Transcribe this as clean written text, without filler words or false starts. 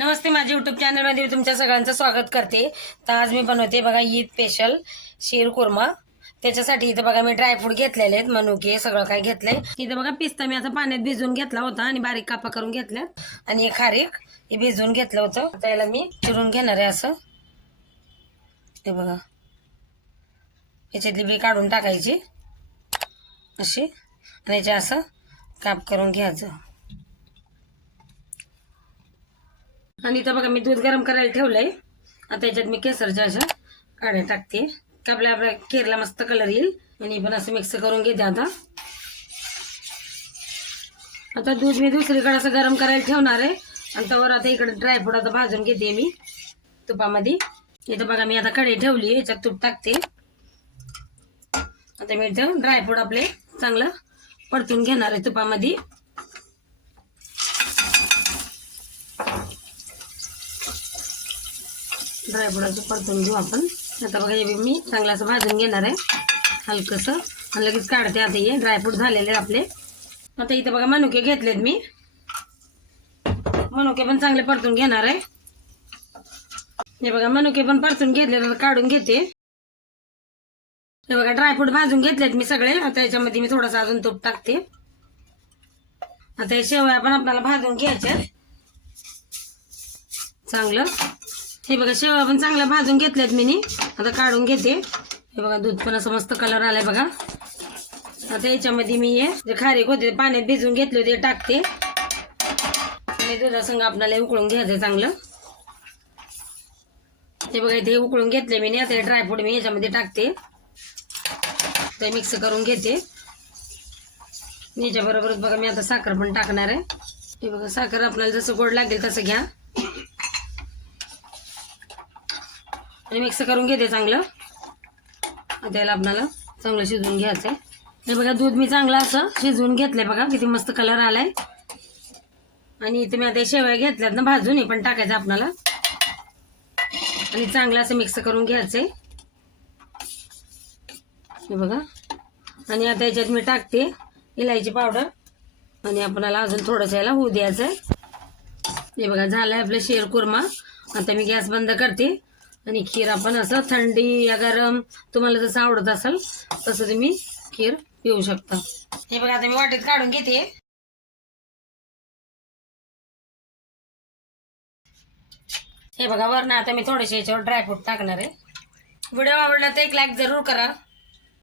नमस्ते, माझ्या यूट्यूब चॅनलमध्ये मी तुमच्या सगळ्यांचं स्वागत करते. तर आज मी बनवते बघा ईद स्पेशल शीर कुर्मा. त्याच्यासाठी इथं बघा मी ड्रायफ्रूट घेतलेले आहेत, मनुके सगळं काय घेतलंय. इथं बघा पिस्ता मी आता पाण्यात भिजवून घेतला होता आणि बारीक कापा करून घेतल्यात. आणि हे खारीक हे भिजवून घेतलं होतं. आता याला मी चिरून घेणार आहे असं. हे बघा याच्यातली बी काढून टाकायची अशी आणि याचे असं काप करून घ्यायचं. आणि इथं बघा मी दूध गरम करायला ठेवलंय. आता याच्यात मी केसरच्या अशा काड्या टाकते की आपल्या केरला मस्त कलर येईल. आणि पण असं मिक्स करून घेते. आता दूध मी दुसरीकडे असं गरम करायला ठेवणार आहे. आणि त्यावर आता इकडे ड्रायफ्रूट आता भाजून घेते मी तुपामध्ये. इथं बघा मी आता कढई ठेवली, याच्यात तूप टाकते. आता मी इथं ड्रायफ्रूट आपले चांगलं परतून घेणार आहे तुपामध्ये. ड्रायफ्रूटाचं परतून घेऊ आपण. आता बघा हे मी चांगलं असं भाजून घेणार आहे हलकंसं आणि लगेच काढते. आता हे ड्रायफ्रूट झालेले आपले. आता इथं बघा मनुके घेतलेत मी. मनुके पण चांगले परतून घेणार आहे. हे बघा मनुके पण परतून घेतले, तर काढून घेते. हे बघा ड्रायफ्रूट भाजून घेतलेत मी सगळे. आता याच्यामध्ये मी थोडासा अजून तूप टाकते. आता हे शेवया पण आपल्याला भाजून घ्यायच्या चांगलं. हे बघा शेवया पण चांगल्या भाजून घेतल्यात मी. आता काढून घेते. हे बघा दूध पण असं मस्त कलर आलाय बघा. आता याच्यामध्ये मी हे जे खारीक होते पाण्यात भिजून घेतले होते टाकते. आणि दुधासंग आपल्याला उकळून घ्यायचं चांगलं. हे बघा इथे उकळून घेतले मी. आता ड्रायफ्रूट मी याच्यामध्ये टाकते, ते मिक्स करून घेते. याच्याबरोबरच बघा मी आता साखर पण टाकणार आहे. हे बघा साखर आपल्याला जसं गोड लागेल तसं घ्या आणि मिक्स करून घेते चांगलं. आता याला आपल्याला चांगलं शिजवून घ्यायचं आहे. हे बघा दूध मी चांगलं असं शिजवून घेतलंय बघा, किती मस्त कलर आलाय. आणि इथे मी आता शेवया घेतल्यात ना भाजून, हे पण टाकायचं आपल्याला आणि चांगलं असं मिक्स करून घ्यायचंय. हे बघा. आणि आता याच्यात मी टाकते इलायची पावडर आणि आपल्याला अजून थोडंसं याला होऊ द्यायचंय. हे बघा झालंय आपलं शीर कुर्मा. आता मी गॅस बंद करते. आणि खीर आपण असं थंडी या गरम तुम्हाला जसं आवडत असेल तसं तुम्ही खीर पिऊ शकता. हे बघा आता मी वाटीत काढून घेते. हे बघा वरनं आता मी थोडेसे याच्यावर ड्रायफ्रूट टाकणार आहे. व्हिडिओ आवडला तर एक लाईक जरूर करा.